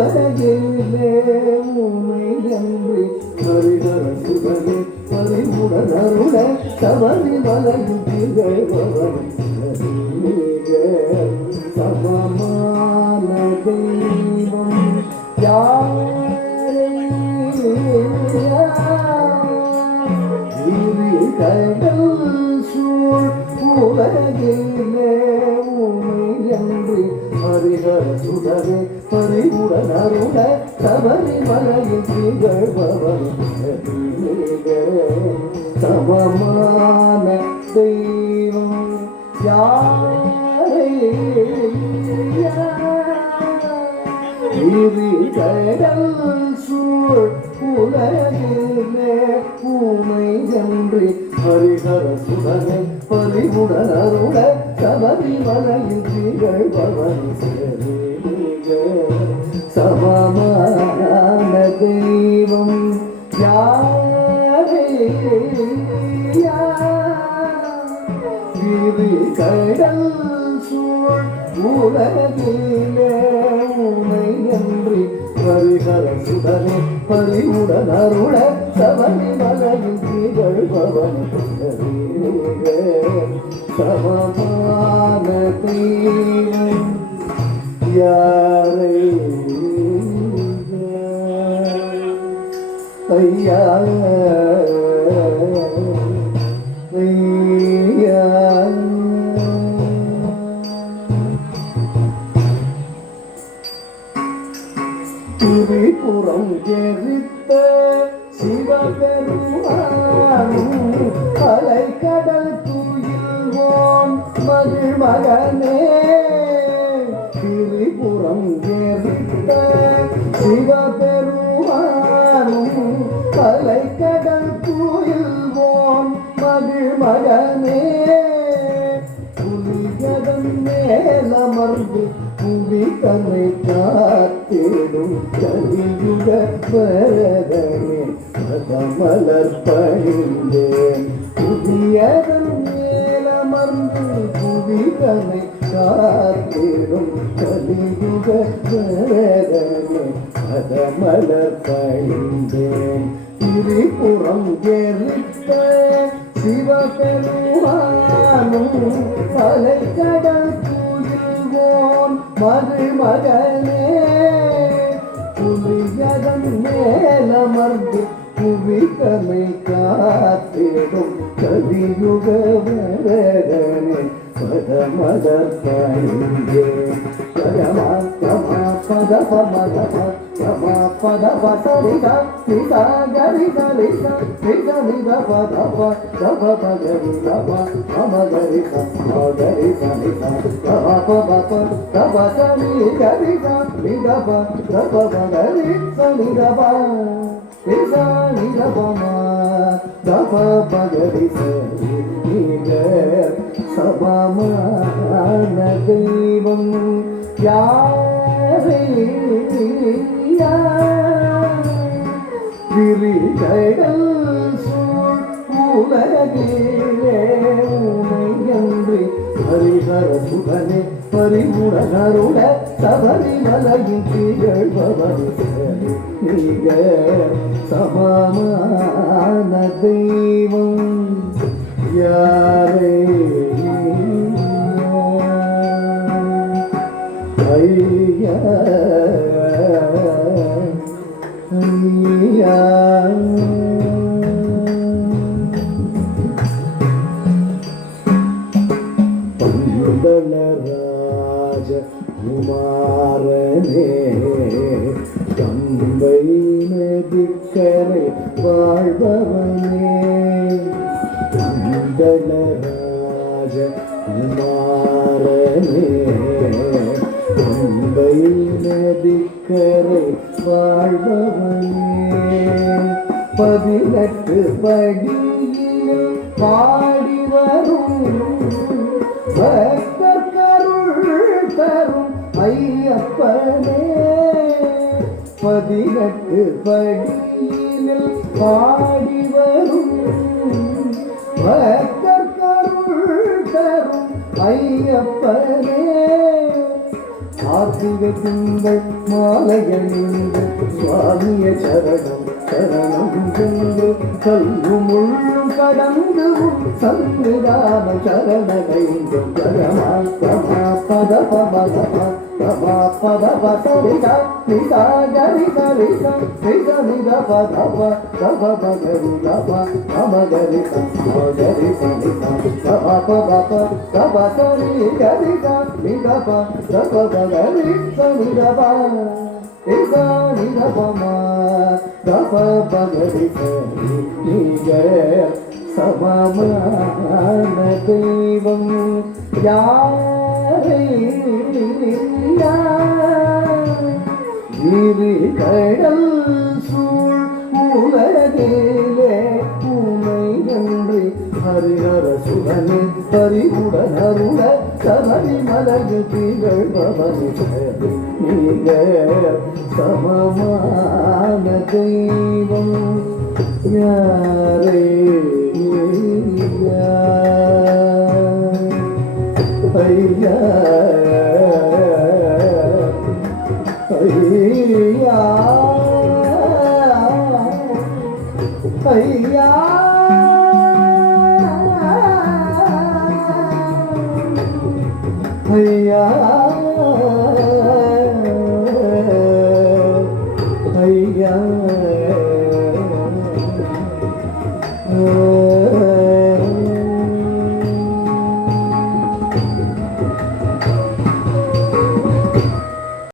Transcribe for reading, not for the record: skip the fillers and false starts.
உலகிலே உமையன்றி ஹரிஹர சுகனே பரிமுடன் அருள சபரிமலையில் திகழ்பவன் சமமான தெய்வம் கடல் சூழ் உலகிலே உமையன்றி ஹரிஹர சுகனே பரிமுடன் அருள சபரிமலையில் திகழ்பவன் சமமான தெய்வம் கடல் சூழ் உலகிலே உமையன்றி ஹரிஹர சுகனே பரிமுடன் அருள சபரிமலையில் திகழ்பவன் சமமான தெய்வம் கடல் சூழ் உலகிலே உமையன்றி ஹரிஹர சுகனே பரிமுடன் அருள சபரிமலையில் திகழ்பவன் சமமான தெய்வம் யாரை ஐயா ஐயா புறம் எரித்த சிவபெருமானும் அலைக்கடல் துயில்வோன் மகிழ் மகனே திரிபுரம் எரித்த சிவபெருமானும் அலைக்கடல் துயில்வோன் மகிழ் மகனே புலிகதன் மேலமர்ந்து புவி தன்னை காத்திடும் கலியுக வரதனே மலர் பணிந்தேன் புதியதன் மேலமர்ந்து புவி தன்னை காத்திடும் கலியுக வரதனே மலர் பணிந்தேன் திரிபுரம் எரித்த சிவபெருமானும் அலைக்கடல் துயில்வோன் மகிழ் மகனே புலியதன் மேலமர்ந்து புவித்தனை காத்திடும் கலியுக வரதனே பதமலர் பணிந்தேன் கமா கமா பத பமதப கமா பத பசரிகா நிசா கரிசா ரிசா நிசா நித பதப தப பகரி தப மம கரிசா மகரிசா நிசா கமா பப தப சரி கரிசா நிதப தப பகரி சனிதப நிசா நிதபம தப பகரி சரி நித சமமான தெய்வம் கடல் சூழ் உலகிலே உமையன்றி ஹரிஹர சுகனே பரிமுடன் அருள சபரிமலையில் திகழ்பவன் சமமான தெய்வம் யாரை ஐயா ஐயா பந்தளராஜ குமாரனே கம்பை நதிக்கரை வாழ்பவனே பந்தளராஜ குமாரனே கம்பை நதிக்கரை திக்கரை வாழ்பவனே 18 படியில் பாடி வரும் பக்தருள் தரும் ஐயப்பனே 18 படியில் பாடி வரும் பக்தருள் தரும் ஐயப்பனே கார்த்திகை திங்கள் மாலையணிந்து சுவாமிய சரணம் சரணம் என்று கல்லும் முள்ளும் கடந்து சன்னிதான சரணடைந்தும் பரமா பமா பத பமதமா பமா பத பசரிதா நிதா கரி கரிசா நித நித பதப தப பகரி தப அமகரி சமகரி சனிதா தப பப தப சரி கரிசா நிதப தப பகரி சனிதப இசா நிதபமா தப பகரி சனி நிக சமமான தெய்வம் யாரை இரு கடல் சூழ் உலகிலே உமை என்று ஹரிஹர சுகனே பரிவுடன் அருள சபரி மலகு திகழ்பவனி நீங்க சமமான தெய்வம் யாரே ஐயா ஐயா ஐயா ஐயா ஐயா